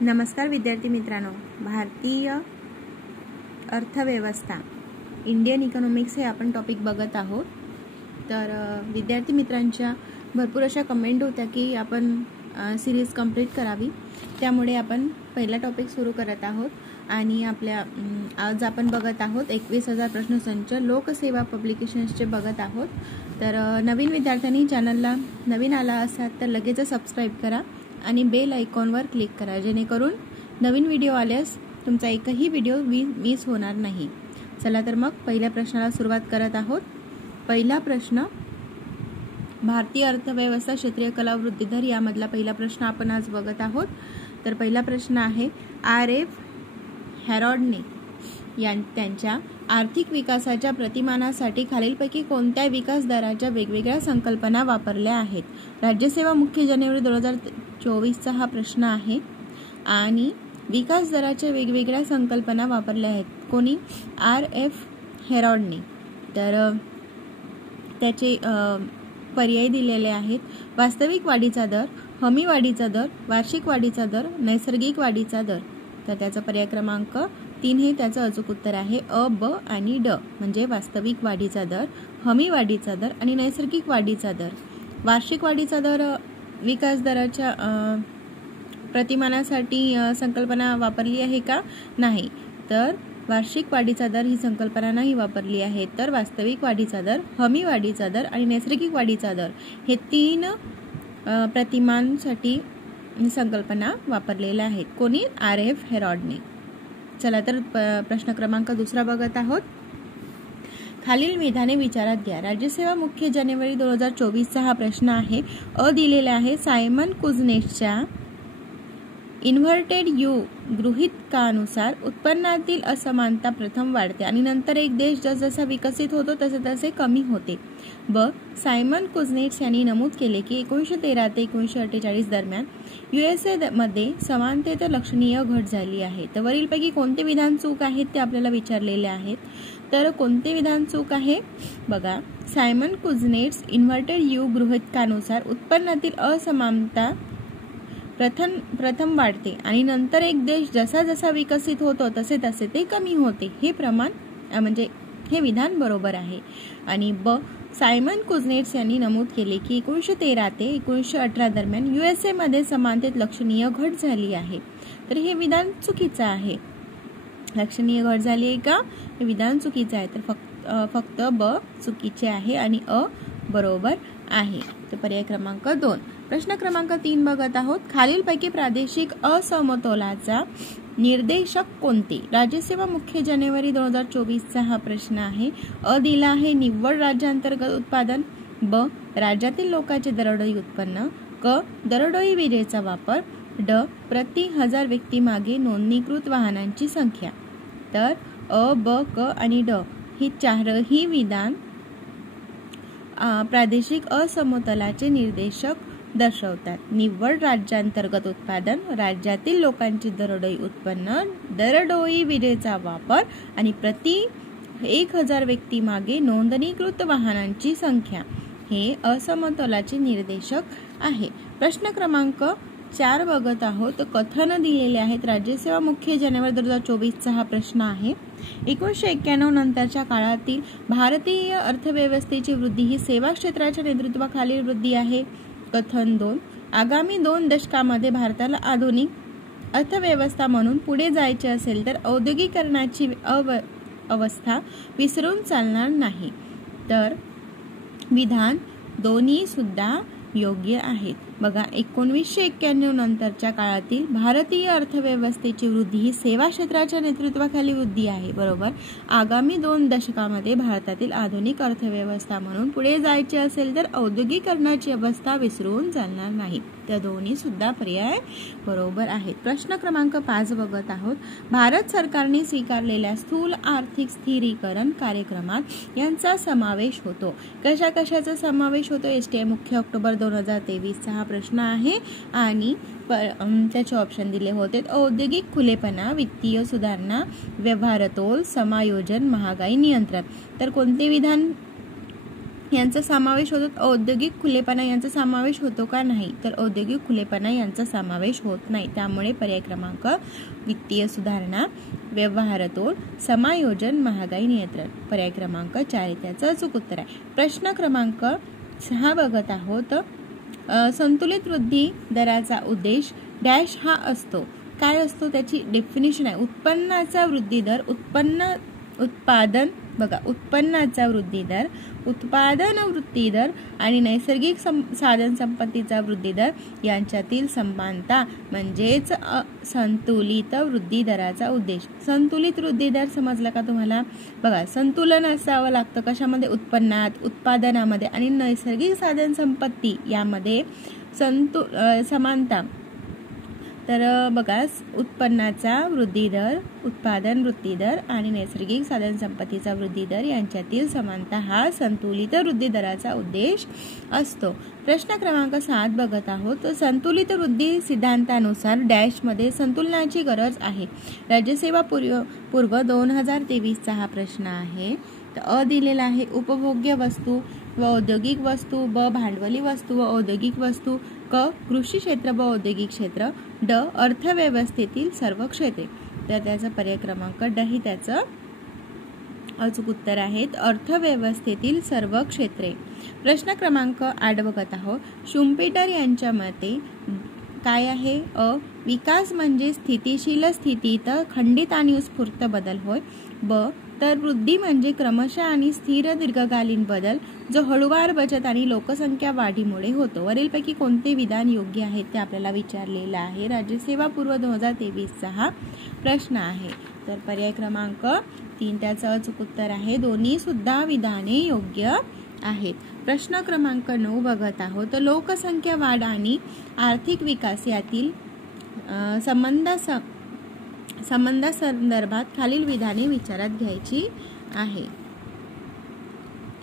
नमस्कार विद्यार्थी मित्रांनो, भारतीय अर्थव्यवस्था इंडियन इकॉनॉमिक्स हे आपण टॉपिक बघत आहोत। तर विद्यार्थी मित्रांच्या भरपूर अशा कमेंट होत्या की आपण सिरीज कंप्लीट करावी, त्यामुळे आपण पहिला टॉपिक सुरू करत आहोत। आणि आज आपण बघत आहोत 21,000 प्रश्नसंच लोकसेवा पब्लिकेशन्सचे बघत आहोत। तर नवीन विद्यार्थ्यांनी चॅनलला नवीन आला असाल तर लगेच सबस्क्राईब करा आणि बेल आयकॉनवर क्लिक करा, जेणेकरून नवीन व्हिडिओ आल्यास तुमचा एकही व्हिडिओ मिस होणार नाही। चला तर मग पहिल्या प्रश्नाला सुरुवात करत आहोत। पहिला प्रश्न, भारतीय अर्थव्यवस्था क्षेत्रीय कला वृद्धी दर यामधला पहिला प्रश्न आपण आज बघत आहोत। तर पहिला प्रश्न आहे, R.F. हेरॉल्डने त्यांच्या आर्थिक विकासाच्या प्रतिमानासाठी खालीलपैकी कोणत्या विकास दराच्या वेगवेगळ्या संकल्पना वापरल्या आहेत? राज्यसेवा मुख्य जानेवारी 2024 हा प्रश्न आहे आणि विकास दराच्या वेगवेगळ्या संकल्पना वापरल्या आहेत कोणी? R.F. हेरॉल्डने। तर त्याचे पर्याय दिलेले आहेत, वास्तविक वाढीचा दर, हमी वाढीचा दर, वार्षिक वाढीचा दर, नैसर्गिक वाढीचा दर। तर त्याचा पर्याय क्रमांक 3 हे त्याचं अचूक उत्तर आहे। अ, ब आणि ड म्हणजे वास्तविक वाढीचा दर, हमी वाढीचा दर आणि नैसर्गिक वाढीचा दर। वार्षिक वाढीचा दर विकास दराच्या प्रतिमानासाठी संकल्पना वापरली आहे का? नाही। तर वार्षिक वाढीचा दर ही संकल्पना नाही वापरली आहे। तर वास्तविक वाढीचा दर, हमी वाढीचा दर आणि नैसर्गिक वाढीचा दर हे 3 प्रतिमांसाठी संकल्पना वापरलेल्या आहेत कोणी? R.F. हेरॉल्डने। चला तर प्रश्न क्रमांक 2 बघत आहोत। खालील विधाने विचारात घ्या। राज्यसेवा मुख्य जानेवारी 2024 हा प्रश्न आहे। अ दिलेला आहे, सायमन कुझनेट्सच्या इन्व्हर्टेड यू गृहीतकानुसार उत्पन्नातील असमानता प्रथम वाढते आणि नंतर एक देश जसजसा विकसित होतो तसे तसे कमी होते। ब, सायमन कुझनेट्स यांनी नमूद केले की 1913 ते 1948 दरम्यान USA मध्ये समानतेत लक्षणीय घट झाली आहे। तर वरीलपैकी कोणते विधान चूक आहेत ते आपल्याला विचारलेले आहेत। तर कोणते विधान चूक आहे? बघा, सायमन कुझनेट्स इन्व्हर्टेड यू गृहीतकानुसार उत्पन्नातील असमानता प्रथम वाढते आणि नंतर एक देश जसा जसा विकसित होतो तसे तसे ते कमी होते, हे प्रमाण म्हणजे हे विधान बरोबर आहे। आणि ब, सायमन कुझनेट्स यांनी नमूद केले की 1913 ते 1918 दरम्यान USA मध्ये समानतेत लक्षणीय घट झाली आहे। तर हे विधान चुकीचं आहे। लक्षणीय घट झाली आहे का? हे विधान चुकीचं आहे। तर फक्त ब चुकीचे आहे आणि अ बरोबर आहे। तर पर्याय क्रमांक 2। प्रश्न क्रमांक 3 बघत आहोत। खालीलपैकी प्रादेशिक असमतोलाचा निर्देशक कोणते? राज्यसेवा मुख्य जानेवारी 2024 हा प्रश्न आहे। अ दिला आहे, निव्वळ राज्यांतर्गत उत्पादन, ब, राज्यातील लोकांचे दरडोई उत्पन्न, क, दरडोई विजेचा वापर, ड, प्रति 1000 व्यक्ती मागे नोंदणीकृत वाहनांची संख्या। तर अ, ब, क आणि ड ही चारही विधान प्रादेशिक असमतोलाचे निर्देशक दर्शवतात। निव्वळ राज्यांतर्गत उत्पादन, राज्यातील लोकांचे दरडोई उत्पन्न, दरडोई विजेचा वापर आणि प्रति 1000 व्यक्ती मागे नोंदणीकृत वाहनांची संख्या हे असमतोलाचे निर्देशक आहे। प्रश्न क्रमांक 4 बघत आहोत। कथन दिलेले आहेत। राज्यसेवा मुख्य जानेवारी 2024 हा प्रश्न आहे। 1991 नंतरच्या काळातील भारतीय अर्थव्यवस्थेची वृद्धी ही सेवा क्षेत्राच्या नेतृत्वाखालील वृद्धी आहे। कथन 2, आगामी 2 दशकामध्ये भारताला आधुनिक अर्थव्यवस्था म्हणून पुढे जायचे असेल तर औद्योगिकरणाची अवस्था विसरून चालणार नाही। तर विधान दोन्ही सुद्धा योग्य आहेत। बघा, 1991 नंतरच्या काळातील भारतीय अर्थव्यवस्थेची वृद्धी ही सेवा क्षेत्राच्या नेतृत्वाखाली वृद्धी आहे, बरोबर। आगामी 2 दशकामध्ये भारतातील आधुनिक अर्थव्यवस्था म्हणून पुढे जायचे असेल तर औद्योगिकरणाची अवस्था विसरून चालणार नाही। त्या दोन्ही सुद्धा पर्याय बरोबर आहेत। प्रश्न क्रमांक 5 बघत आहोत। भारत सरकारने स्वीकारलेल्या स्थूल आर्थिक स्थिरीकरण कार्यक्रमात यांचा समावेश होतो। कशा कशाचा समावेश होतो? STI मुख्य ऑक्टोबर 2023 हा प्रश्न आहे आणि त्याचे ऑप्शन दिले होते, औद्योगिक खुलेपणा, वित्तीय सुधारणा, व्यवहारतोल, समायोजन, महागाई नियंत्रण। तर कोणते विधान यांचा समावेश होतो. औद्योगिक खुलेपणा यांचा समावेश होतो का नाही, तर औद्योगिक खुलेपणा यांचा समावेश होत नाही. त्यामुळे पर्याय क्रमांक वित्तीय सुधारणा, व्यवहारतोल, समायोजन, महागाई नियंत्रण, पर्याय क्रमांक 4 त्याचं अचूक उत्तर आहे. प्रश्न क्रमांक 6 बघत आहोत. संतुलित वृद्धी दराचा उद्देश डॅश हा असतो. काय असतो त्याची डेफिनेशन आहे. उत्पन्नाचा वृद्धी दर, उत्पादन बघा, उत्पन्नाचा वृद्धी दर, उत्पादन वृद्धी दर आणि नैसर्गिक साधन संपत्तीचा वृद्धी दर यांच्यातील समानता म्हणजेच संतुलित वृद्धी दराचा उद्देश. संतुलित वृद्धी दर समजला का तुम्हाला? बघा, संतुलन असावं लागतं कशामध्ये? उत्पन्नात, उत्पादनामध्ये आणि नैसर्गिक साधन संपत्ती यामध्ये समानता. तर बघा, उत्पन्नाचा वृद्धी दर, उत्पादन वृद्धी दर आणि नैसर्गिक साधन संपत्तीचा वृद्धी दर यांच्यातील समानता हा संतुलित वृद्धी दराचा उद्देश असतो. प्रश्न क्रमांक 7 बघत आहोत. संतुलित वृद्धी सिद्धांतानुसार डॅशमध्ये संतुलनाची गरज आहे. राज्यसेवा पूर्व 2023 हा प्रश्न आहे. तर अ दिलेला आहे उपभोग्य वस्तू व औद्योगिक वस्तू, ब भांडवली वस्तू व औद्योगिक वस्तू, क कृषी क्षेत्र व औद्योगिक क्षेत्र, ड अर्थव्यवस्थेतील सर्व क्षेत्रे. तर त्याचा पर्याय क्रमांक ड ही त्याचं अचूक उत्तर आहेत. अर्थव्यवस्थेतील सर्व क्षेत्रे. प्रश्न क्रमांक 8 बघत आहोत. शुम्पेटर यांच्या मते काय आहे? अ विकास म्हणजे स्थितीशील स्थितीत खंडित आणि उत्स्फूर्त बदल होय. ब तर वृद्धी म्हणजे क्रमशः आणि स्थिर दीर्घकालीन बदल जो हळूवार बचत आणि लोकसंख्या वाढीमुळे होतो. वरीलपैकी कोणते विधान योग्य आहे ते आपल्याला विचारलेलं आहे. राज्यसेवा पूर्व 2023 हा प्रश्न आहे. तर पर्याय क्रमांक 3 त्याचं अचूक उत्तर आहे. दोन्ही सुद्धा विधाने योग्य आहेत. प्रश्न क्रमांक 9 बघत आहोत. लोकसंख्या वाढ आणि आर्थिक विकास यातील संबंधासंदर्भात खालील विधाने विचारात घ्यायची आहे.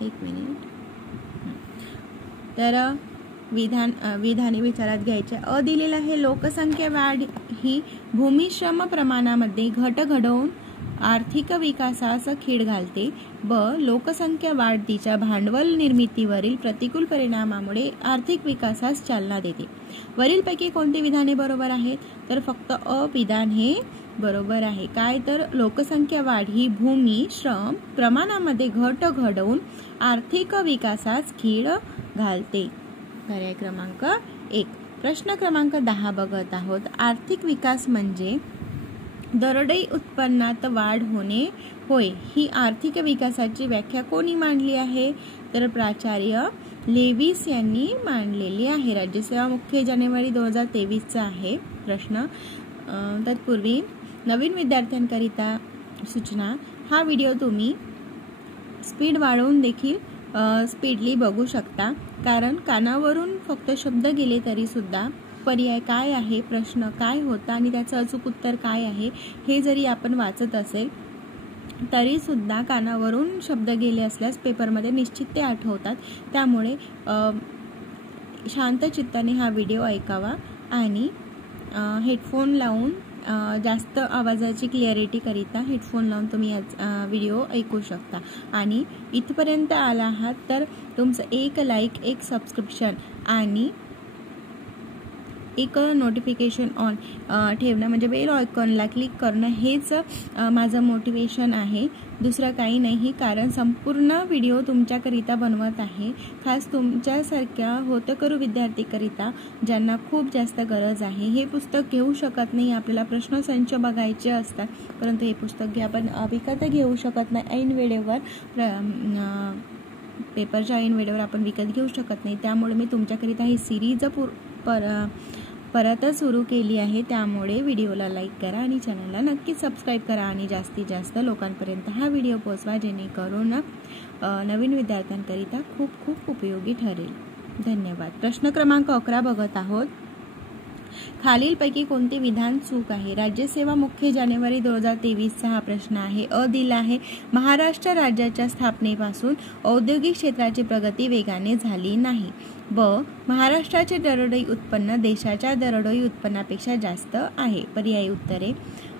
एक मिनिट. तर विधाने विचारात घ्यायचे. अ दिलेला आहे लोकसंख्या वाढ ही भूमिश्रम प्रमाणामध्ये घट घडवून आर्थिक विकासास खीळ घालते. ब लोकसंख्या वाढ तिच्या भांडवल निर्मितीवरील प्रतिकूल परिणामामुळे आर्थिक विकासास चालना देते. वरीलपैकी कोणती विधाने बरोबर आहेत? तर फक्त अ विधान हे बरोबर आहे. काय तर लोकसंख्या वाढ ही भूमी श्रम प्रमाणामध्ये घट घडवून आर्थिक विकासास खीळ घालते. पर्याय क्रमांक 1. प्रश्न क्रमांक 10 बघत आहोत. आर्थिक विकास म्हणजे दरडोई उत्पन्नात वाढ होणे होय. ही आर्थिक विकासाची व्याख्या कोणी मांडली आहे? तर प्राचार्य लेविस यांनी मांडलेली आहे. राज्यसेवा मुख्य जानेवारी 2023 आहे प्रश्न. तत्पूर्वी नवीन विद्यार्थ्यांकरिता सूचना. हा व्हिडिओ तुम्ही स्पीड वाढवून देखील स्पीडली बघू शकता, कारण कानावरून फक्त शब्द गेले तरी सुद्धा पर्याय काय आहे, प्रश्न काय होता आणि त्याचं अचूक उत्तर काय आहे हे जरी आपण वाचत असेल तरी सुद्धा कानावरून शब्द गेले असल्यास पेपरमध्ये निश्चित ते आठवतात. त्यामुळे शांत चित्ताने हा व्हिडिओ ऐकावा आणि हेडफोन लावून जास्त आवाजाची क्लिअरिटी करिता हेडफोन लावून तुम्ही व्हिडिओ ऐकू शकता. आणि इथपर्यंत आला आहात तर तुमचं एक लाईक, एक सबस्क्रिप्शन आणि एक नोटिफिकेशन ऑन ठेवणं म्हणजे बेल आयकॉनला क्लिक करणं हेच माझं मोटिवेशन आहे, दुसरं काही नाही. कारण संपूर्ण व्हिडिओ तुमच्याकरिता बनवत आहे, खास तुमच्यासारख्या होतकरू विद्यार्थीकरिता ज्यांना खूप जास्त गरज आहे. हे पुस्तक घेऊ शकत नाही, आपल्याला प्रश्नसंच बघायचे असतात, परंतु हे पुस्तक आपण विकत घेऊ शकत नाही. ऐन वेळेवर पेपरच्या ऐन वेळेवर आपण विकत घेऊ शकत नाही. त्यामुळे मी तुमच्याकरिता ही सिरीज परत सुरू केली आहे. त्यामुळे व्हिडिओला लाईक करा आणि चॅनलला नक्की सबस्क्राईब करा आणि जास्तीत जास्त लोकांपर्यंत हा व्हिडिओ पोहोचवा, जेणेकरून नवीन विद्यार्थ्यांकरिता खूप खूप उपयोगी ठरेल. धन्यवाद. प्रश्न क्रमांक 11 बघत आहोत. खालीलपैकी कोणते विधान चूक आहे? राज्यसेवा मुख्य जानेवारी 2023 हा प्रश्न आहे. अ दिला आहे महाराष्ट्र राज्याच्या स्थापनेपासून औद्योगिक क्षेत्राची प्रगती वेगाने झाली नाही. ब. महाराष्ट्राचे दरडोई उत्पन्न देशाच्या दरडोई उत्पन्नापेक्षा जास्त आहे. पर्यायी उत्तरे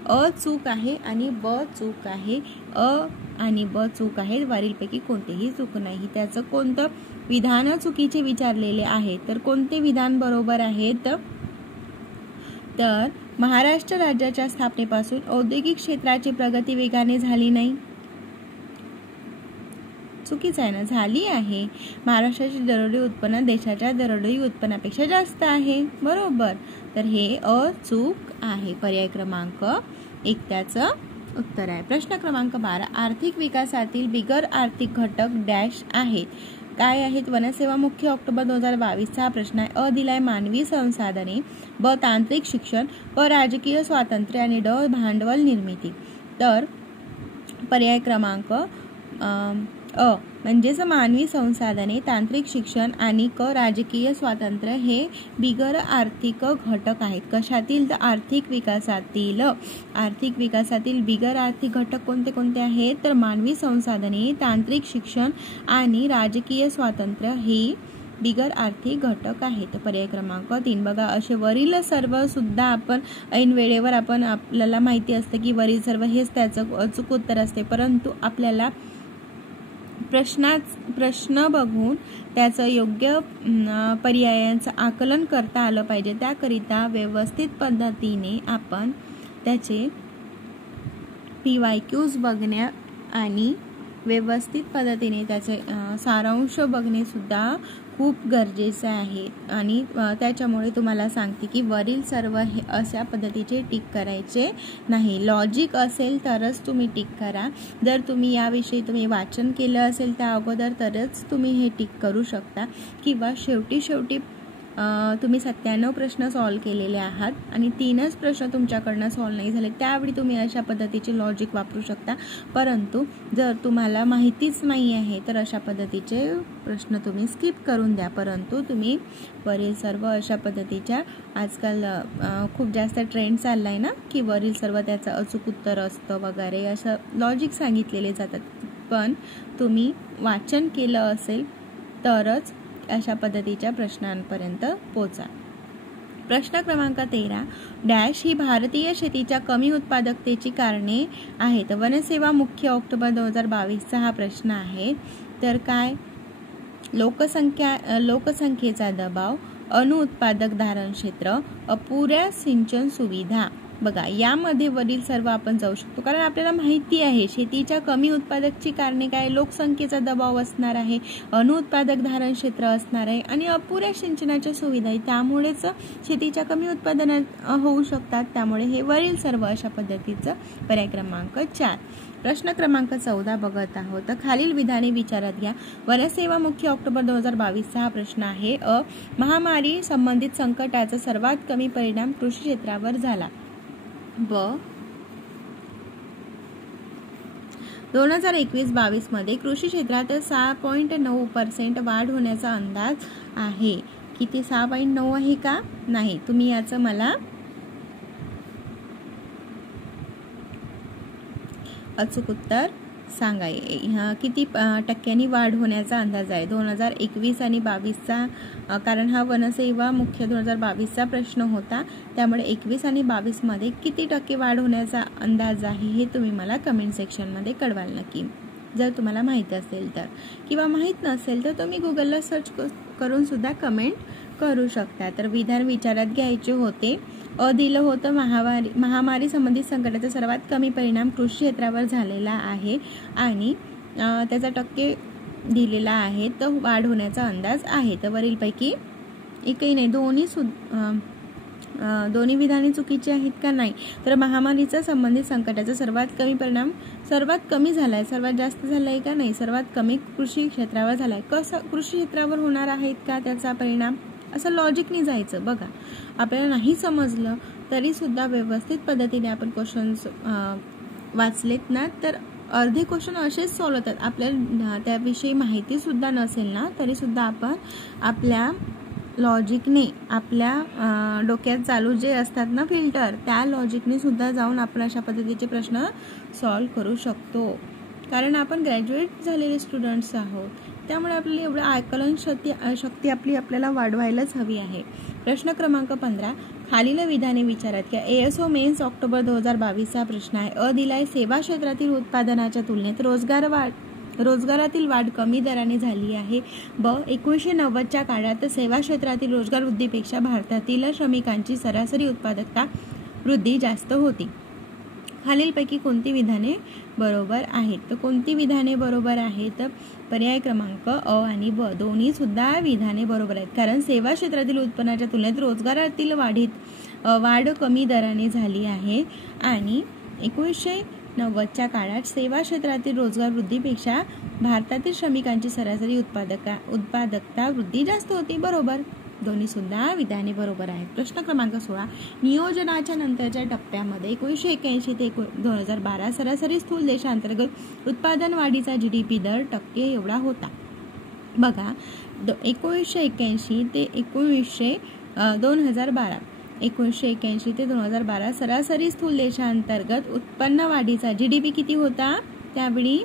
अ चूक आहे आणि ब चूक आहे. अ आणि ब चूक आहे. वरीलपैकी कोणतेही चूक नाही. त्याचं कोणतं विधान चुकीचे विचारलेले आहे, तर कोणते विधान बरोबर आहेत? तर महाराष्ट्र राज्याच्या स्थापनेपासून औद्योगिक क्षेत्राची प्रगती वेगाने झाली नाही. चुकीचं आहे ना, झाली आहे. महाराष्ट्राचे दरडोई उत्पन्न देशाच्या दरडोई उत्पन्नापेक्षा जास्त आहे. बरोबर. तर हे अचूक आहे. पर्याय क्रमांक 1 त्याचं उत्तर आहे. प्रश्न क्रमांक 12. आर्थिक विकासातील बिगर आर्थिक घटक डॅश आहेत. काय आहेत? वनसेवा मुख्य ऑक्टोबर 2022 हा प्रश्न आहे. अ दिलाय मानवी संसाधने, ब तांत्रिक शिक्षण, ब राजकीय स्वातंत्र्य आणि ड भांडवल निर्मिती. तर पर्याय क्रमांक अ म्हणजेच मानवी संसाधने, तांत्रिक शिक्षण आणि क राजकीय स्वातंत्र्य हे बिगर आर्थिक घटक आहेत. कशातील? तर आर्थिक विकासातील बिगर आर्थिक घटक कोणते कोणते आहेत? तर मानवी संसाधने, तांत्रिक शिक्षण आणि राजकीय स्वातंत्र्य हे बिगर आर्थिक घटक आहेत. पर्याय क्रमांक 3. बघा, असे वरील सर्व सुद्धा आपण ऐन वेळेवर आपल्याला माहिती असते की वरील सर्व हेच त्याचं अचूक उत्तर असते, परंतु आपल्याला प्रश्न बघून त्याचं योग्य पर्यायांचं आकलन करता आलं पाहिजे. त्याकरिता व्यवस्थित पद्धतीने आपण त्याचे PYQs बघण्या आणि व्यवस्थित पद्धतीने त्याचे सारांश बघणे सुद्धा खूप गरजेचं आहे. आणि त्याच्यामुळे तुम्हाला सांगते की वरील सर्व हे अशा पद्धतीचे टिक करायचे नाही. लॉजिक असेल तरच तुम्ही टिक करा. जर तुम्ही याविषयी तुम्ही वाचन केलं असेल त्या अगोदर तरच तुम्ही हे टिक करू शकता, किंवा शेवटी तुम्ही 97 प्रश्न सॉल्व केलेले आहात आणि 3च प्रश्न तुमच्याकडनं सॉल्व नाही झाले, त्यावेळी तुम्ही अशा पद्धतीचे लॉजिक वापरू शकता. परंतु जर तुम्हाला माहितीच नाही आहे तर अशा पद्धतीचे प्रश्न तुम्ही स्किप करून द्या. परंतु तुम्ही वरील सर्व अशा पद्धतीच्या, आजकाल खूप जास्त ट्रेंड चालला आहे ना की वरील सर्व त्याचं अचूक उत्तर असतं वगैरे, असं लॉजिक सांगितलेले जातात. पण तुम्ही वाचन केलं असेल तरच अशा पद्धतीच्या प्रश्नांपर्यंत पोचा. प्रश्न क्रमांक 13. डॅश ही भारतीय शेतीच्या कमी उत्पादकतेची कारणे आहेत. वनसेवा मुख्य ऑक्टोबर 2022 हा प्रश्न आहे. तर काय? लोकसंख्येचा दबाव, अनुत्पादक धारण क्षेत्र, अपुऱ्या सिंचन सुविधा. बघा, यामध्ये वरील सर्व आपण जाऊ शकतो, कारण आपल्याला माहिती आहे शेतीच्या कमी उत्पादकची कारणे काय? लोकसंख्येचा दबाव असणार आहे, अनुत्पादक धारण क्षेत्र असणार आहे आणि अपुऱ्या सिंचनाच्या सुविधा आहे. त्यामुळेच शेतीच्या कमी उत्पादन होऊ शकतात. त्यामुळे हे वरील सर्व अशा पद्धतीचं. पर्याय क्रमांक 4. प्रश्न क्रमांक 14 बघत आहोत. तर खालील विधाने विचारात घ्या. वनसेवा मुख्य ऑक्टोबर 2022 हा प्रश्न आहे. अ महामारी संबंधित संकटाचा सर्वात कमी परिणाम कृषी क्षेत्रावर झाला. ब 2021-22 मध्ये कृषी क्षेत्रात 6.9% वाढ होण्याचा अंदाज आहे. किती? 6.9 आहे का? नाही. तुम्ही याचं मला अचूक उत्तर सांगा. किती टक्क्यांनी वाढ होण्याचा अंदाज आहे 2021 आणि 22चा, कारण हा वनसेवा मुख्य 2022चा प्रश्न होता. त्यामुळे 21 आणि 22 मध्ये किती टक्के वाढ होण्याचा अंदाज आहे हे तुम्ही मला कमेंट सेक्शनमध्ये कळवाल नक्की, जर तुम्हाला माहित असेल तर. किंवा माहीत नसेल तर तुम्ही गुगलला सर्च करून सुद्धा कमेंट करू शकता. तर विधान विचारात घ्यायचे होते. अ दिलं होतं महामारी संबंधित संकटाचा सर्वात कमी परिणाम कृषी क्षेत्रावर झालेला आहे आणि त्याचा टक्के दिलेला आहे. तर वाढ होण्याचा अंदाज आहे. तर वरीलपैकी एकही नाही. दोन्ही विधाने चुकीची आहेत का? नाही. तर महामारीचा संबंधित संकटाचा सर्वात कमी परिणाम सर्वात कमी झालाय, सर्वात जास्त झालाय का? नाही. सर्वात कमी कृषी क्षेत्रावर झालाय. कसं कृषी क्षेत्रावर होणार आहेत का त्याचा परिणाम? असं लॉजिकनी जायचं. बघा, आपल्याला नाही समजलं तरी सुद्धा व्यवस्थित पद्धतीने आपण क्वेश्चन्स वाचलेत ना, तर अर्धे क्वेश्चन असेच सॉल्व होतात. आपल्याला त्याविषयी माहिती सुद्धा नसेल ना तरी सुद्धा आपण आपल्या लॉजिकने, आपल्या डोक्यात चालू जे असतात ना फिल्टर, त्या लॉजिकने सुद्धा जाऊन आपण अशा पद्धतीचे प्रश्न सॉल्व करू शकतो. कारण आपण ग्रॅज्युएट झालेले स्टुडंट्स आहोत. त्यामुळे आपल्याला एवढं आकलन शक्ती आपल्याला वाढवायलाच हवी आहे. प्रश्न क्रमांक 15, खालील विधाने विचारात घ्या. ASO मेन्स ऑक्टोबर 2022 हा प्रश्न आहे. अ दिलाय, सेवा क्षेत्रातील उत्पादनाच्या तुलनेत रोजगारातील वाढ कमी दराने झाली आहे. ब 1990च्या काळात सेवा क्षेत्रातील रोजगार वृद्धीपेक्षा भारतातील श्रमिकांची सरासरी उत्पादकता वृद्धी जास्त होती. खालीलपैकी कोणती विधाने बरोबर आहेत? तर कोणती विधाने बरोबर आहेत? पर्याय क्रमांक अ आणि ब दोन्ही सुद्धा विधाने बरोबर आहेत. कारण सेवा क्षेत्रातील उत्पन्नाच्या तुलनेत रोजगारातील वाढ कमी दराने झाली आहे आणि 1990च्या काळात सेवा क्षेत्रातील रोजगार वृद्धीपेक्षा भारतातील श्रमिकांची सरासरी उत्पादकता वृद्धी जास्त होती. बरोबर, दोन्ही सुद्धा विधाने बरोबर आहेत. प्रश्न क्रमांक 16, नियोजनाच्या नंतरच्या टप्प्यामध्ये 1981 ते 2012 सरासरी स्थूल देशांतर्गत उत्पादन वाढीचा GDP दर टक्के एवढा होता. बघा, 1981 ते 2012 1981 ते 2012 सरासरी स्थूल देशांतर्गत उत्पन्न वाढीचा GDP किती होता त्यावेळी?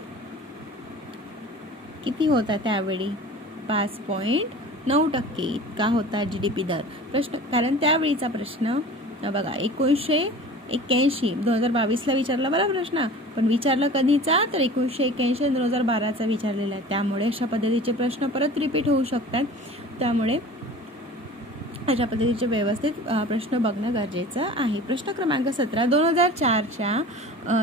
5.9% इतका होता GDP दर. कारण त्यावेळीचा प्रश्न बघा 1981 2022ला विचारला बरा प्रश्न, पण विचारला कधीचा? तर 1981 2012चा विचारलेला आहे. त्यामुळे अशा पद्धतीचे प्रश्न परत रिपीट होऊ शकतात. त्यामुळे अशा पद्धतीचे व्यवस्थित प्रश्न बघणं गरजेचं आहे. प्रश्न क्रमांक 17,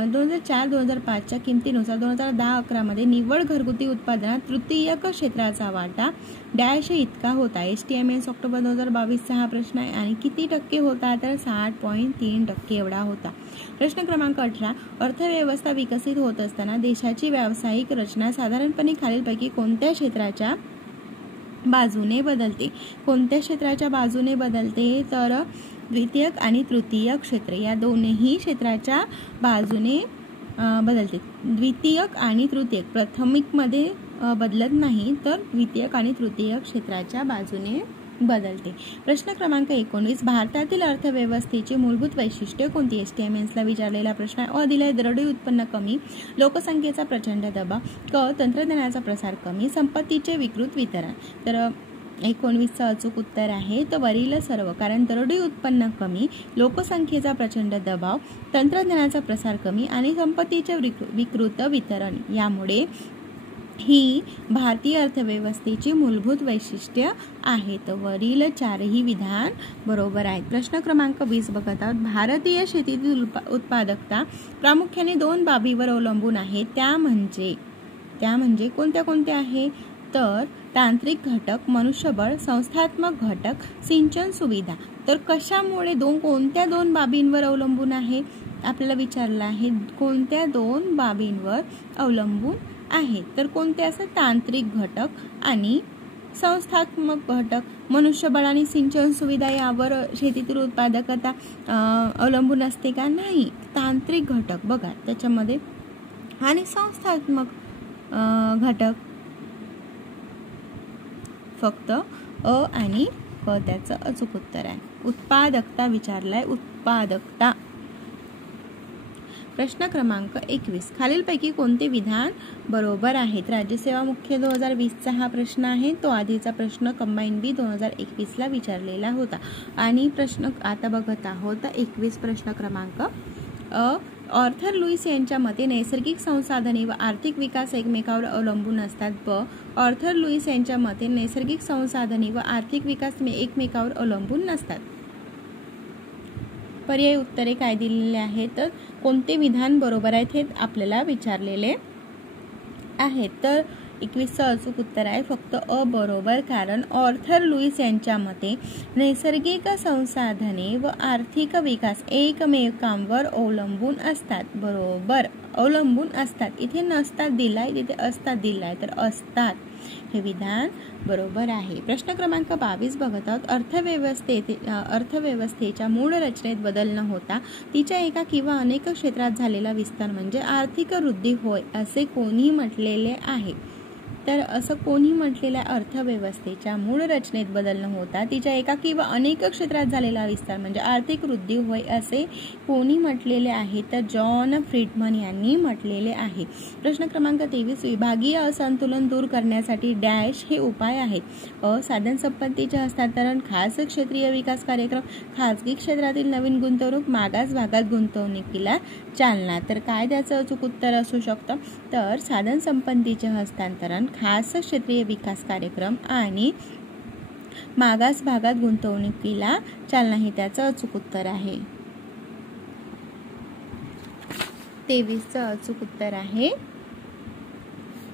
2004-2005च्या किमतीनुसार 2010-11 मध्ये निव्वळ घरगुती उत्पादनात तृतीयक क्षेत्राचा वाटा डॅश इतका होता. STMS ऑक्टोबर 2022चा हा प्रश्न आहे आणि किती टक्के होता? तर 60.3% एवढा होता. प्रश्न क्रमांक 18, अर्थव्यवस्था विकसित होत असताना देशाची व्यावसायिक रचना साधारणपणे खालीलपैकी कोणत्या क्षेत्राच्या बाजूने बदलते? कोणत्या क्षेत्राच्या बाजूने बदलते? तर द्वितीयक आणि तृतीयक क्षेत्र या दोन्ही क्षेत्राच्या बाजूने बदलते. द्वितीयक आणि तृतीयक, प्राथमिक मध्ये बदलत नाही, तर द्वितीयक आणि तृतीयक क्षेत्राच्या बाजूने बदलते. प्रश्न क्रमांक 19, भारतातील अर्थव्यवस्थेची मूलभूत वैशिष्ट्ये कोणती? STMSला विचारलेला प्रश्न आहे. अ दिलाय, दरडोई उत्पन्न कमी, लोकसंख्येचा प्रचंड दबाव. क तंत्रज्ञानाचा प्रसार कमी, संपत्तीचे विकृत वितरण. तर 19चं अचूक उत्तर आहे तर वरील सर्व. कारण दरडोई उत्पन्न कमी, लोकसंख्येचा प्रचंड दबाव, तंत्रज्ञानाचा प्रसार कमी आणि संपत्तीचे विकृत वितरण यामुळे ही भारतीय अर्थव्यवस्थेची मूलभूत वैशिष्ट्य आहेत. वरील चारही विधान बरोबर आहेत. प्रश्न क्रमांक 20 बघत आहोत. भारतीय शेतीतील उत्पादकता प्रामुख्याने 2 बाबीवर अवलंबून आहे. त्या म्हणजे कोणत्या कोणत्या आहे? तर तांत्रिक घटक, मनुष्यबळ, संस्थात्मक घटक, सिंचन सुविधा. तर कशामुळे कोणत्या 2 बाबींवर अवलंबून आहे? आपल्याला विचारलं आहे कोणत्या 2 बाबींवर अवलंबून आहे. तर कोणते असं? तांत्रिक घटक आणि संस्थात्मक घटक. मनुष्यबळ आणि सिंचन सुविधा यावर शेतीतील उत्पादकता अवलंबून असते का? नाही. तांत्रिक घटक बघा त्याच्यामध्ये आणि संस्थात्मक घटक फक्त अ आणि क त्याचं अचूक उत्तर आहे. उत्पादकता विचारलाय, उत्पादकता. प्रश्न क्रमांक 21, खालीलपैकी कोणते विधान बरोबर आहेत? राज्यसेवा मुख्य 2020चा हा प्रश्न आहे. तो आधीचा प्रश्न कंबाईन बी 2021ला विचारलेला होता. आणि प्रश्न आता बघत आहोत 21 प्रश्न क्रमांक अ. ऑर्थर लुईस यांच्या मते नैसर्गिक संसाधने व आर्थिक विकास एकमेकावर अवलंबून असतात. ब. ऑर्थर लुईस यांच्या मते नैसर्गिक संसाधने व आर्थिक विकास एकमेकावर अवलंबून नसतात. पर्याय उत्तरे काय दिलेले आहेत? तर कोणते विधान बरोबर आहेत हे आपल्याला विचारलेले आहेत. तर 21चं अचूक उत्तर आहे फक्त अ बरोबर. कारण ऑर्थर लुईस यांच्या मते नैसर्गिक संसाधने व आर्थिक विकास एकमेकांवर अवलंबून असतात. बरोबर, अवलंबून असतात. इथे नसतात दिलाय, तिथे असतात दिलाय, तर असतात हे विधान बरोबर आहे. प्रश्न क्रमांक 22 बघत आहोत. अर्थव्यवस्थेच्या मूळ रचनेत बदल न होता तिच्या एका किंवा अनेक क्षेत्रात झालेला विस्तार म्हणजे आर्थिक वृद्धी होय असे कोणी म्हटलेले आहे? तर असं कोणी म्हटलेल्या अर्थव्यवस्थेच्या मूळ रचनेत बदल न होता तिच्या एका किंवा अनेक क्षेत्रात झालेला विस्तार म्हणजे आर्थिक वृद्धी होय असे कोणी म्हटलेले आहे? तर जॉन फ्रीडमन यांनी म्हटलेले आहे. प्रश्न क्रमांक 23. विभागीय असंतुलन दूर करण्यासाठी डॅश हे उपाय आहेत. साधन संपत्तीचे हस्तांतरण, खास क्षेत्रीय विकास कार्यक्रम, खासगी क्षेत्रातील नवीन गुंतवणूक, मागास भागात गुंतवणुकीला चालना. तर काय त्याचं अचूक उत्तर असू शकतं? तर साधन संपत्तीचे हस्तांतरण, खास क्षेत्रीय विकास कार्यक्रम आणि मागास भागात गुंतवणुकीला चालना हे त्याचं अचूक उत्तर आहे. 23चं अचूक उत्तर आहे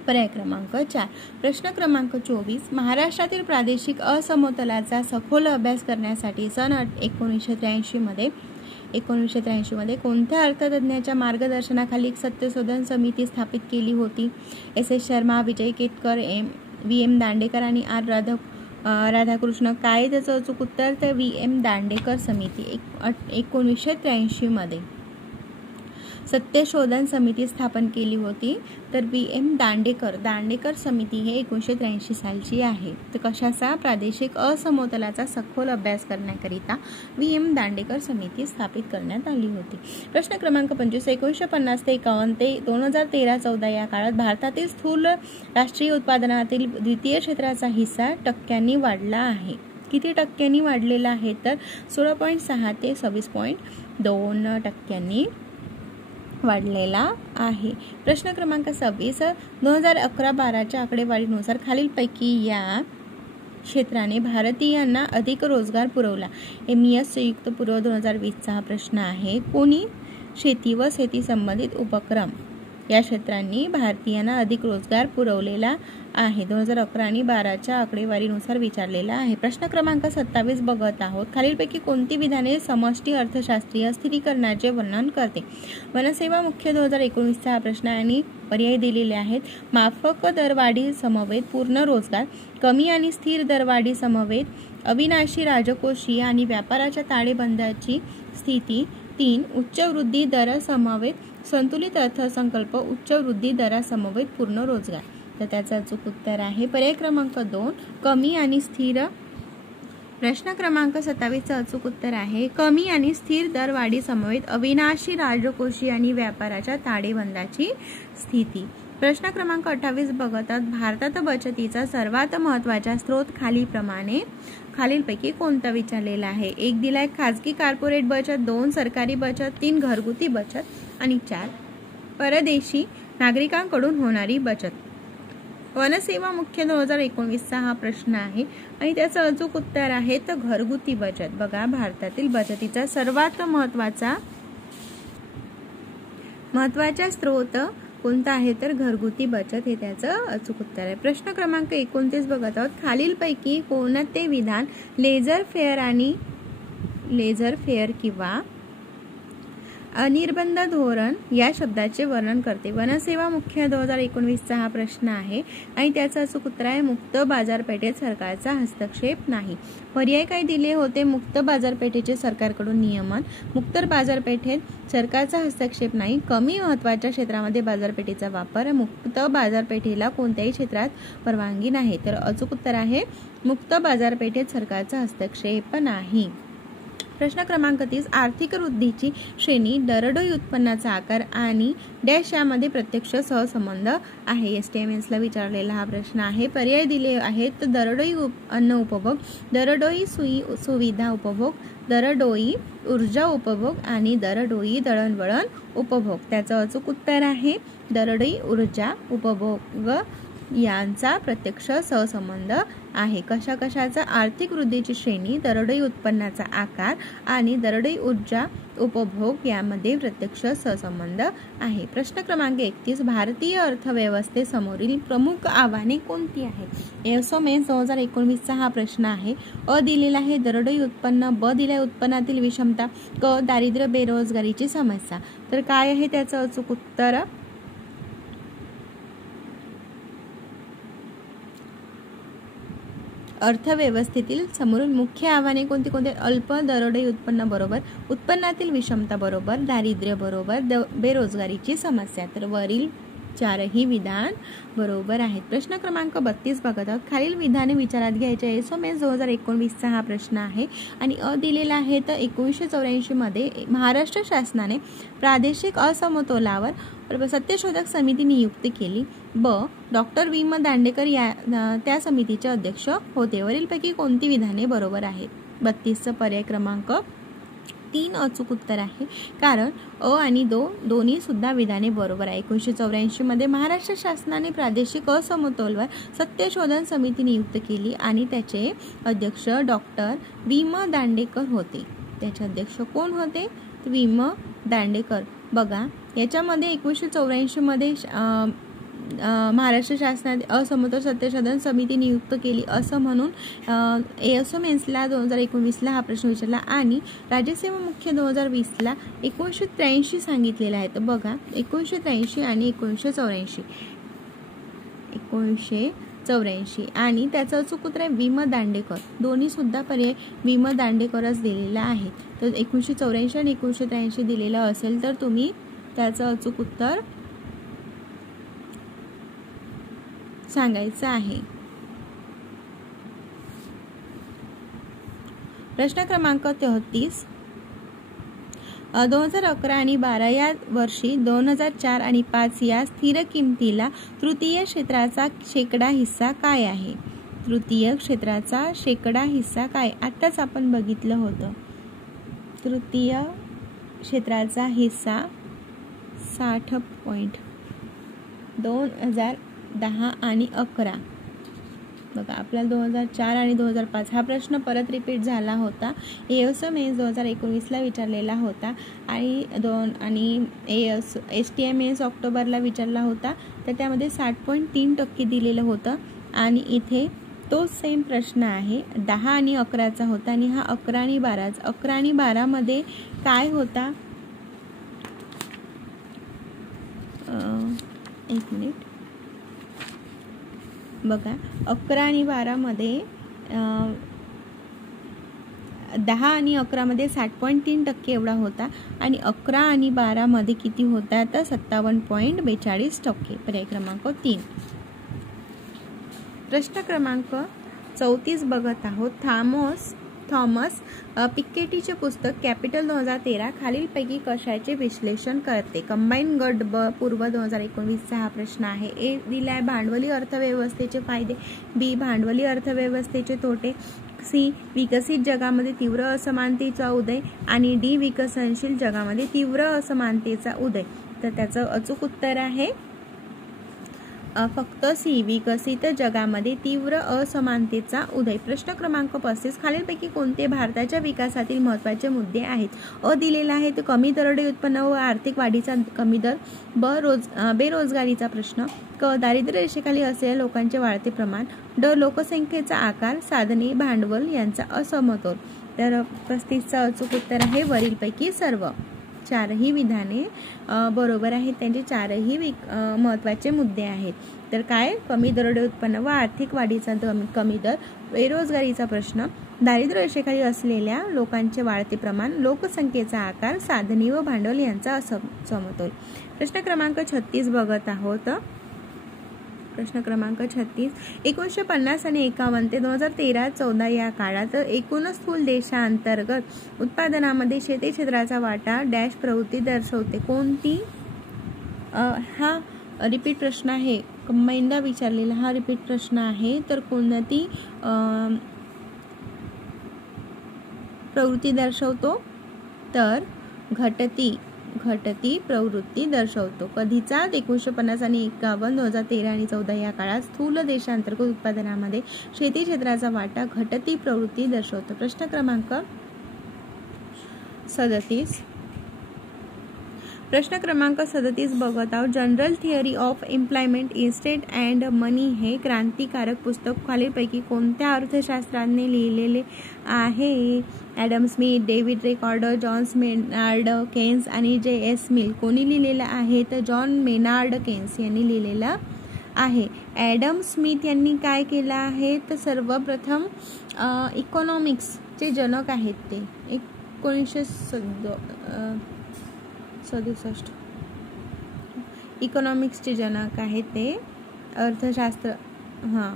पर्याय क्रमांक 4. प्रश्न क्रमांक 24. महाराष्ट्रातील प्रादेशिक असमतोलाचा सखोल अभ्यास करण्यासाठी सन 1983 मध्ये कोणत्या अर्थतज्ञाच्या मार्गदर्शनाखाली एक सत्यशोधन समिती स्थापित केली होती? एस शर्मा, विजय केतकर, VM दांडेकर आणि आर राधाकृष्ण. काय त्याचं अचूक उत्तर? तर VM दांडेकर समिती 1983 मध्ये सत्यशोधन समिती स्थापन केली होती. तर VM दांडेकर समिती हे 1983 सालची आहे. तर कशाचा? प्रादेशिक असमतोलाचा सखोल अभ्यास करण्याकरिता VM दांडेकर समिती स्थापित करण्यात आली होती. प्रश्न क्रमांक 25. 1950 ते 51 ते 2013-14 या काळात भारतातील स्थूल राष्ट्रीय उत्पादनातील द्वितीय क्षेत्राचा हिस्सा टक्क्यांनी वाढला आहे. किती टक्क्यांनी वाढलेला आहे? तर 16.6 ते 26.2 टक्क्यांनी वाढलेला आहे. प्रश्न क्रमांक 26. 2011-12च्या आकडेवारीनुसार खालीलपैकी या क्षेत्राने भारतीयांना अधिक रोजगार पुरवला. MES संयुक्त पूर्व 2020चा हा प्रश्न आहे. कोणी? शेती व शेती संबंधित उपक्रम या क्षेत्रांनी भारतीयांना अधिक रोजगार पुरवलेला आहे. 2011 आणि 12च्या आकडेवारीनुसार विचारलेला आहे. प्रश्न क्रमांक 27 बघत आहोत. खालीलपैकी कोणती विधाने समष्टी अर्थशास्त्रीय स्थिरीकरणाचे वर्णन करते? वनसेवा मुख्य 2019चा हा प्रश्न आणि पर्याय दिलेले आहेत. माफक दरवाढी समवेत पूर्ण रोजगार, कमी आणि स्थिर दरवाढी समवेत अविनाशी राजकोषीय आणि व्यापाराच्या ताळेबंदाची स्थिती. 3. उच्च वृद्धी दर समवेत संतुलित अर्थसंकल्प, उच्च वृद्धी दरासमवेत पूर्ण रोजगार. तर त्याचं अचूक उत्तर आहे पर्याय क्रमांक 2 कमी आणि स्थिर. प्रश्न क्रमांक 27चं अचूक उत्तर आहे कमी आणि स्थिर दरवाढी समवेत अविनाशी राजकोषीय आणि व्यापाराच्या ताळेबंदाची स्थिती. प्रश्न क्रमांक 28 बघतात. भारतात बचतीचा सर्वात महत्त्वाचा स्रोत खालीलपैकी कोणता विचारलेला आहे? 1 दिलाय खाजगी कॉर्पोरेट बचत, 2 सरकारी बचत, 3 घरगुती बचत आणि 4 परदेशी नागरिकांकडून होणारी बचत. वनसेवा मुख्य 2019चा हा प्रश्न आहे आणि त्याचं अचूक उत्तर आहे तर घरगुती बचत. बघा, भारतातील बचतीचा सर्वात महत्त्वाचा स्रोत कोणता आहे? तर घरगुती बचत हे त्याचं अचूक उत्तर आहे. प्रश्न क्रमांक 29 बघत आहोत. खालीलपैकी कोणते विधान लेझर फेअर किंवा अनिर्बंध धोरण या शब्दाचे वर्णन करते? वनसेवा मुख्य 2019चा हा प्रश्न आहे आणि त्याचं अचूक उत्तर आहे मुक्त बाजारपेठेत सरकारचा हस्तक्षेप नाही. पर्याय काय दिले होते? मुक्त बाजारपेठेचे सरकारकडून नियमन, मुक्त बाजारपेठेत सरकारचा हस्तक्षेप नाही, कमी महत्त्वाच्या क्षेत्रामध्ये बाजारपेठेचा वापर, मुक्त बाजारपेठेला कोणत्याही क्षेत्रात परवानगी नाही. तर अचूक उत्तर आहे मुक्त बाजारपेठेत सरकारचा हस्तक्षेप नाही. प्रश्न क्रमांक 30. आर्थिक वृद्धीची श्रेणी, दरडोई उत्पन्नाचा आकार आणि डॅश यामध्ये प्रत्यक्ष सहसंबंध आहे. STMSला विचारलेला हा प्रश्न आहे. पर्याय दिले आहेत. दरडोई अन्न उपभोग, दरडोई सुविधा उपभोग, दरडोई ऊर्जा उपभोग आणि दरडोई दळणवळण उपभोग. त्याचं अचूक उत्तर आहे दरडोई ऊर्जा उपभोग यांचा प्रत्यक्ष सहसंबंध आहे. कशाचा? आर्थिक वृद्धीची श्रेणी, दरडोई उत्पन्नाचा आकार आणि दरडोई ऊर्जा उपभोग यामध्ये प्रत्यक्ष सहसंबंध आहे. प्रश्न क्रमांक 31. भारतीय अर्थव्यवस्थेसमोरील प्रमुख आव्हाने कोणती आहेत? SOMS 2019चा हा प्रश्न आहे. अ दिलेला आहे दरडोई उत्पन्न, ब दिलाय उत्पन्नातील विषमता, क दारिद्र्य बेरोजगारीची समस्या. तर काय आहे त्याचं अचूक उत्तर? अर्थव्यवस्थेतील समोरील मुख्य आव्हाने कोणती? अल्प दरडोई उत्पन्न बरोबर, उत्पन्नातील विषमता बरोबर, दारिद्र्य बरोबर, बेरोजगारीची समस्या. तर वरील चारही विधान बरोबर आहेत. प्रश्न क्रमांक 32 बघत आहोत. खालील विधाने विचारात घ्यायचे आहे. SOMS 2019चा हा प्रश्न आहे आणि दिलेला आहे. तर 1984 मध्ये महाराष्ट्र शासनाने प्रादेशिक असमतोलावर सत्यशोधक समिती नियुक्त केली. Doctor V.M. दांडेकर त्या समितीचे अध्यक्ष होते. वरीलपैकी कोणती विधाने बरोबर आहेत? 32चा पर्याय क्रमांक 3 अचूक उत्तर आहे, कारण आणि दोन्ही सुद्धा विधाने बरोबर आहे. 1984 मध्ये महाराष्ट्र शासनाने प्रादेशिक असमतोलवर सत्यशोधन समिती नियुक्त केली आणि त्याचे अध्यक्ष डॉक्टर V.M. दांडेकर होते. त्याचे अध्यक्ष कोण होते? V.M. दांडेकर. बघा, याच्यामध्ये 1984 मध्ये महाराष्ट्र शासनाने असमतोल सत्यशोधन समिती नियुक्त केली असं म्हणून SOMSला 2019ला हा प्रश्न विचारला आणि राज्यसेवा मुख्य 2020ला 1983 सांगितलेला आहे. तर बघा, 1983 आणि 1984 आणि त्याचं अचूक उत्तर आहे V.M. दांडेकर. दोन्ही सुद्धा पर्याय V.M. दांडेकरच दिलेला आहे. तर 1984 आणि 1983 दिलेलं असेल तर तुम्ही त्याचं अचूक उत्तर सांगायचं आहे. प्रश्न क्रमांक 33. 2011 आणि 12 या वर्षी 2004 आणि 5 या स्थिर किमतीला तृतीय क्षेत्राचा शेकडा हिस्सा काय आहे? तृतीय क्षेत्राचा शेकडा हिस्सा काय? आताच आपण बघितलं होतं. तृतीय क्षेत्राचा हिस्सा 60 2010 आणि 11. बघा, आपल्याला 2004 आणि 2005 हा प्रश्न परत रिपीट झाला होता. SOMS 2019ला विचारलेला होता आणि STMS ऑक्टोबरला विचारला होता. तर त्यामध्ये 60.3% दिलेलं होतं आणि इथे तो सेम प्रश्न आहे. 10 आणि 11चा होता आणि हा 11 आणि 12. 11 आणि 12 मध्ये काय होता? एक मिनिट. बघा, 11 आणि 12 मध्ये 10 आणि 11 मध्ये 60.3% एवढा होता आणि 11 आणि 12 मध्ये किती होता? तर 57.42%. पर्याय क्रमांक 3. प्रश्न क्रमांक 34 बघत आहोत. थॉमस पिकेटीचे पुस्तक कॅपिटल 2013 खालीलपैकी कशाचे विश्लेषण करते? कंबाईन गट पूर्व 2019चा हा प्रश्न आहे. ए दिलाय भांडवली अर्थव्यवस्थेचे फायदे, बी भांडवली अर्थव्यवस्थेचे तोटे, सी विकसित जगामध्ये तीव्र असमानतेचा उदय आणि डी विकसनशील जगामध्ये तीव्र असमानतेचा उदय. तर त्याचं अचूक उत्तर आहे फक्त सी विकसित जगामध्ये तीव्र असमानतेचा उदय. प्रश्न क्रमांक 35. खालीलपैकी कोणते भारताच्या विकासातील महत्त्वाचे मुद्दे आहेत? दिलेला आहे तर कमी दरडोई उत्पन्न व आर्थिक वाढीचा कमी दर, बेरोजगारीचा प्रश्न, दारिद्र्य रेषेखाली असलेल्या लोकांचे वाढते प्रमाण, लोकसंख्येचा आकार, साधने, भांडवल यांचा असमतोल. तर 35चा अचूक उत्तर आहे वरीलपैकी सर्व. चारही विधाने बरोबर आहेत. त्यांचे चारही महत्त्वाचे मुद्दे आहेत. तर काय? कमी दरडोई उत्पन्न व आर्थिक वाढीचा कमी दर, बेरोजगारीचा प्रश्न, दारिद्र्य रेषेखाली असलेल्या लोकांचे वाढते प्रमाण, लोकसंख्येचा आकार, साधने व भांडवल यांचा समतोल. प्रश्न क्रमांक 36 बघत आहोत. प्रश्न क्रमांक 36. 1950 आणि 51 ते 2013-14 या काळात एकूण स्थूल देशांतर्गत उत्पादनामध्ये शेती क्षेत्राचा वाटा डॅश प्रवृत्ती दर्शवते. कोणती? हा रिपीट प्रश्न आहे. कंबाईनदा विचारलेला हा रिपीट प्रश्न आहे. तर कोणती प्रवृत्ती दर्शवतो? तर घटती प्रवृत्ती दर्शवतो. कधीचा? 1950 आणि 51, 2013 आणि 14 या काळात स्थूल देशांतर्गत उत्पादनामध्ये शेती क्षेत्राचा वाटा घटती प्रवृत्ती दर्शवतो. प्रश्न क्रमांक 37. प्रश्न क्रमांक 37 बघत आहोत. General Theory of Employment Interest and Money हे क्रांतिकारक पुस्तक खालीलपैकी कोणत्या अर्थशास्त्राने लिहिलेले आहे? Adam Smith, David Ricardo, John Maynard Keynes आणि J.S. मिल. कोणी लिहिलेलं आहे? तर जॉन मेनार्ड केन्स यांनी लिहिलेलं आहे. ॲडम स्मिथ यांनी काय केलं आहे? तर सर्वप्रथम इकॉनॉमिक्सचे जनक आहेत ते. 1967 इकॉनॉमिक्सचे जनक आहेत ते अर्थशास्त्र. हां,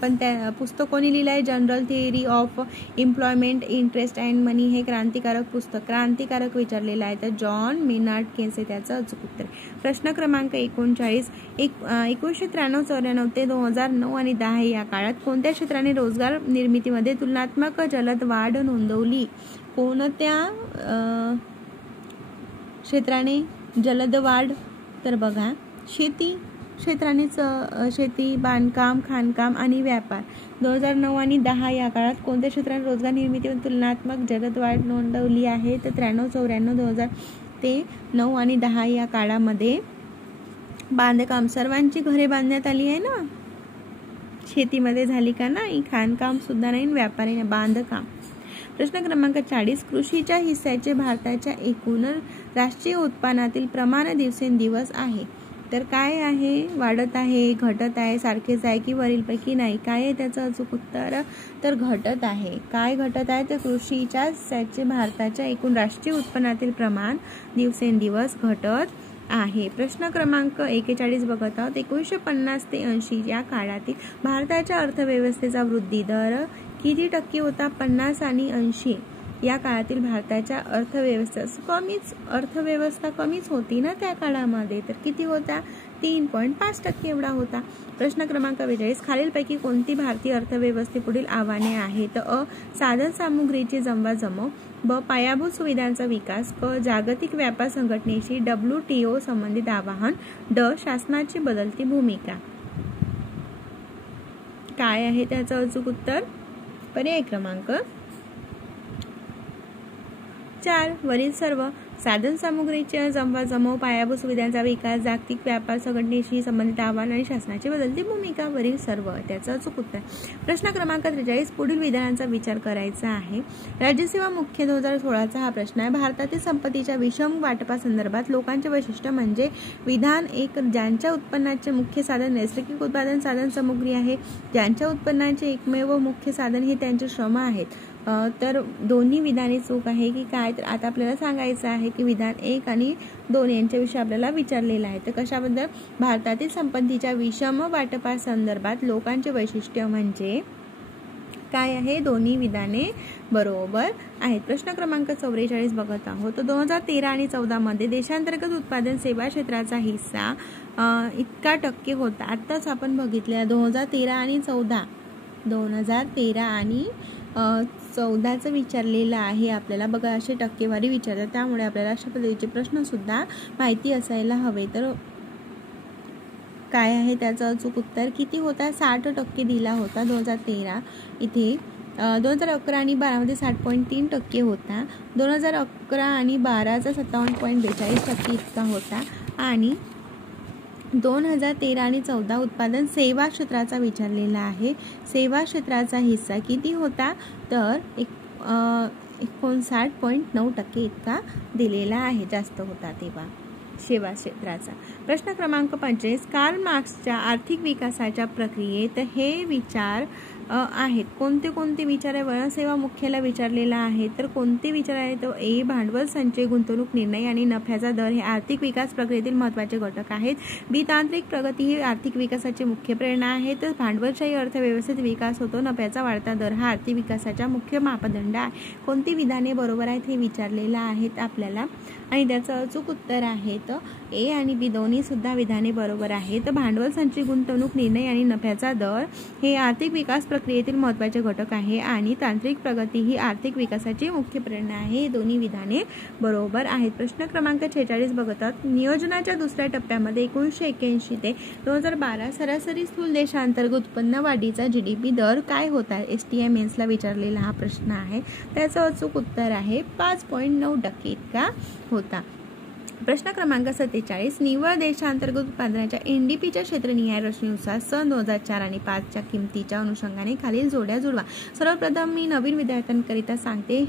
पण त्या पुस्तक कोणी लिहिलं आहे? General Theory of Employment, Interest and Money हे क्रांतिकारक पुस्तक. क्रांतिकारक विचारलेलं आहे तर जॉन मेनार्ड केन्स हे त्याचं अचूक उत्तर. प्रश्न क्रमांक 39. 1993-94 ते 2009 आणि 10 या काळात कोणत्या क्षेत्राने रोजगार निर्मितीमध्ये तुलनात्मक जलद वाढ नोंदवली? कोणत्या क्षेत्राने जलद वाढ? तर बघा, शेती क्षेत्रानेच, शेती, बांधकाम, खाणकाम आणि व्यापार. 2009 आणि 10 या काळात कोणत्या क्षेत्राने रोजगार निर्मितीमध्ये तुलनात्मक जलद वाढ नोंदवली आहे? तर 93-94 2000 ते 9 आणि 10 या काळामध्ये बांधकाम, सर्वांची घरे बांधण्यात आली आहे ना, शेतीमध्ये झाली का नाही? खाणकाम सुद्धा नाही, व्यापारी नाही, बांधकाम. प्रश्न क्रमांक 40. कृषीच्या हिस्साचे भारताच्या एकूण राष्ट्रीय उत्पन्नातील प्रमाण दिवसेंदिवस आहे. तर काय आहे? वाढत आहे, घटत आहे, सारखेच आहे की वरीलपैकी नाही? काय आहे त्याचं अचूक उत्तर? तर घटत आहे. काय घटत आहे? तर कृषीच्या हिस्साचे भारताच्या एकूण राष्ट्रीय उत्पन्नातील प्रमाण दिवसेंदिवस घटत आहे. प्रश्न क्रमांक 41 बघत आहोत. 1950 ते 80 या काळातील भारताच्या अर्थव्यवस्थेचा वृद्धी दर किती टक्के होता? 50 आणि 80 या काळातील भारताच्या अर्थव्यवस्था कमीच होती ना त्या काळामध्ये, तर किती होता? 3.5% एवढा होता. प्रश्न क्रमांक 42. खालीलपैकी कोणती भारतीय अर्थव्यवस्थेपुढील आव्हाने आहेत? अ. साधन सामुग्रीची जमवाजमव, ब. पायाभूत सुविधांचा विकास, क. जागतिक व्यापार संघटनेशी WTO संबंधित आवाहन, ड. शासनाची बदलती भूमिका. काय आहे त्याचं अचूक उत्तर? पर्याय क्रमांक 4 वरील सर्व. साधन सामुग्रीच्या जमवाजमव, पायाभूत सुविधांचा विकास, जागतिक व्यापार संघटनेशी संबंधित आव्हान आणि शासनाची बदलती भूमिका वरील सर्व त्याचं अचूक उत्तर. प्रश्न क्रमांक 43. पुढील विधानांचा विचार करायचा आहे. राज्यसेवा मुख्य 2016चा हा प्रश्न आहे. भारतातील संपत्तीच्या विषम वाटपासंदर्भात लोकांचे वैशिष्ट्य म्हणजे विधान 1. ज्यांच्या उत्पन्नाचे मुख्य साधन नैसर्गिक उत्पादन साधन सामुग्री आहे, ज्यांच्या उत्पन्नाचे एकमेव मुख्य साधन हे त्यांचे श्रम आहेत. तर दोन्ही विधाने चूक आहे की काय? तर आता आपल्याला सांगायचं आहे की विधान 1 आणि 2 यांच्याविषयी आपल्याला विचारलेलं आहे. तर कशाबद्दल? भारतातील संपत्तीच्या विषम वाटपासंदर्भात लोकांचे वैशिष्ट्य म्हणजे काय आहे? दोन्ही विधाने बरोबर आहेत. प्रश्न क्रमांक 44 बघत आहोत. 2013 आणि 14 मध्ये देशांतर्गत उत्पादन सेवा क्षेत्राचा हिस्सा इतका टक्के होता. आत्ताच आपण बघितले 2013 आणि 14 14चं विचारलेलं आहे आपल्याला. बघा, असे टक्केवारी विचारतात, त्यामुळे आपल्याला अशा पद्धतीचे प्रश्न सुद्धा माहिती असायला हवे. तर काय आहे त्याचं अचूक उत्तर? किती होता? 60% दिला होता 2013. इथे 2011 आणि 12 मध्ये 60.3% होता. 2011 आणि 12चा 57.42% इतका होता. आणि 2013 आणि 14 उत्पादन सेवा क्षेत्राचा विचारलेला आहे. सेवा क्षेत्राचा हिस्सा किती होता? तर 59.9% इतका दिलेला आहे, जास्त होता तेव्हा सेवा क्षेत्राचा. प्रश्न क्रमांक 45. कार्ल मार्क्सच्या आर्थिक विकासाच्या प्रक्रियेत हे विचार आहेत. कोणते कोणते विचार आहे? वनसेवा मुख्याला विचारलेला आहे. तर कोणते विचार आहे? तो ए. भांडवल संचय, गुंतवणूक निर्णय आणि नफ्याचा दर हे आर्थिक विकास प्रक्रियेतील महत्त्वाचे घटक आहेत. बी. तांत्रिक प्रगती ही आर्थिक विकासाची मुख्य प्रेरणा आहे. तर भांडवलशाही अर्थव्यवस्थेत विकास होतो. नफ्याचा वाढता दर हा आर्थिक विकासाचा मुख्य मापदंड आहे. कोणती विधाने बरोबर आहेत हे विचारलेलं आहेत आपल्याला, आणि त्याचं अचूक उत्तर आहे तर ए आणि बी दोन्ही सुद्धा विधाने बरोबर आहेत. तर भांडवल संचय, गुंतवणूक निर्णय आणि नफ्याचा दर हे आर्थिक विकास प्रक्रियेतील महत्त्वाचे घटक आहे, आणि तांत्रिक प्रगती ही आर्थिक विकासाची मुख्य प्रेरणा आहे. हे दोन्ही विधाने बरोबर आहेत. प्रश्न क्रमांक 46 बघतात. नियोजनाच्या दुसऱ्या टप्प्यामध्ये 1981 ते 2012 सरासरी स्थूल देशांतर्गत उत्पन्न वाढीचा GDP दर काय होता? STI मेन्सला विचारलेला हा प्रश्न आहे. त्याचं अचूक उत्तर आहे 5.9% इतका होता. प्रश्न क्रमांक 47. निव्वळ देशांतर्गत उत्पादनाच्या NDPच्या क्षेत्रनिहाय रचनेनुसार सन 2004 आणि 5च्या किमतीच्या अनुषंगाने खालील जोड्या जुळवा. सर्वप्रथम मी नवीन विद्यार्थ्यांकरिता सांगते,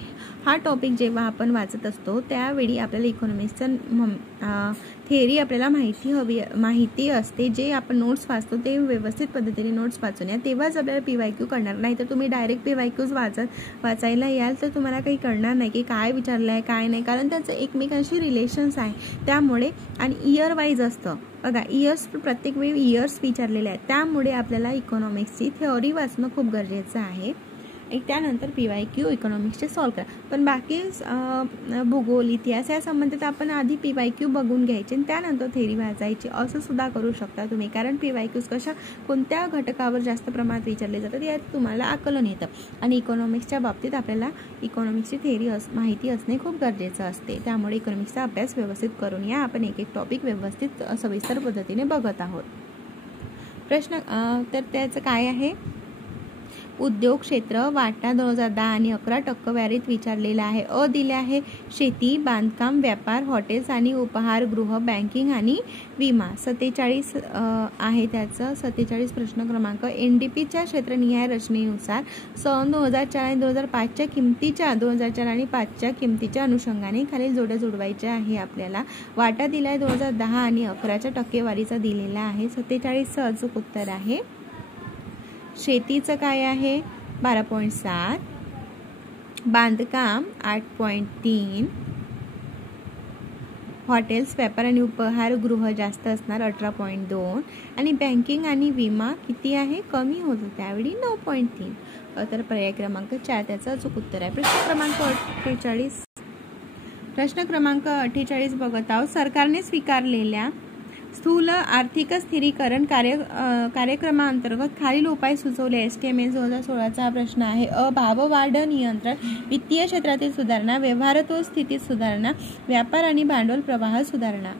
हा टॉपिक जेव्हा आपण वाचत असतो त्यावेळी आपल्याला इकॉनॉमिक्सचं थिअरी आपल्याला माहिती असते. जे आपण नोट्स वाचतो ते व्यवस्थित पद्धतीने नोट्स वाचून या, तेव्हाच आपल्याला PYQ करणार नाही. तर तुम्ही डायरेक्ट PYQs वाचायला याल तर तुम्हाला काही कळणार नाही की काय विचारलं आहे काय नाही, कारण त्याचं एकमेकांशी रिलेशन्स आहे. त्यामुळे आणि इयर वाईज असतं बघा, इयर्स प्रत्येक वेळी इयर्स विचारलेले आहेत, त्यामुळे आपल्याला इकॉनॉमिक्सची थेअरी वाचणं खूप गरजेचं आहे. त्यानंतर PYQ इकॉनॉमिक्सचे सॉल्व करा. पण बाकी भूगोल, इतिहास या संबंधित आपण आधी PYQ बघून घ्यायचे आणि त्यानंतर थेअरी वाचायची, असं सुद्धा करू शकता तुम्ही. कारण PYQs कोणत्या घटकावर जास्त प्रमाणात विचारले जातात यात तुम्हाला आकलन येतं. आणि इकॉनॉमिक्सच्या बाबतीत आपल्याला इकॉनॉमिक्सची थेअरी माहिती असणे खूप गरजेचं असते. त्यामुळे इकॉनॉमिक्सचा अभ्यास व्यवस्थित करून या. आपण एक एक टॉपिक व्यवस्थित सविस्तर पद्धतीने बघत आहोत. प्रश्न तर त्याचं काय आहे, उद्योग क्षेत्र वाटा 2010 आणि 11 टक्केवारीत विचारलेला आहे. दिले आहे शेती, बांधकाम, व्यापार, हॉटेल्स आणि उपहारगृह, बँकिंग आणि विमा. 47 आहे त्याचं. 47 प्रश्न क्रमांक. NDPच्या क्षेत्रनिहाय रचनेनुसार सन 2004 आणि 2005च्या किमतीच्या 2004 आणि 5च्या किमतीच्या अनुषंगाने खालील जोड्या जोडवायच्या आहे आपल्याला. वाटा दिलाय 2010 आणि 11च्या टक्केवारीचा दिलेला आहे. 47चं अचूक उत्तर आहे. शेतीचं काय आहे 12.7, बांधकाम 8.3, हॉटेल्स, व्यापार आणि उपहारगृह जास्त असणार 18.2 आणि बँकिंग आणि विमा किती आहे, कमी होतो त्यावेळी 9.3. तर पर्याय क्रमांक 4 त्याचं अचूक उत्तर आहे. प्रश्न क्रमांक 48 बघत आहोत. सरकारने स्वीकारलेल्या स्थूल आर्थिक स्थिरीकरण कार्यक्रमाअंतर्गत खालील उपाय सुचवले. STMS 2016चा हा प्रश्न आहे. भाववाढ नियंत्रण, वित्तीय क्षेत्रातील सुधारणा, व्यवहारत्व स्थितीत सुधारणा, व्यापार आणि भांडवल प्रवाह सुधारणा.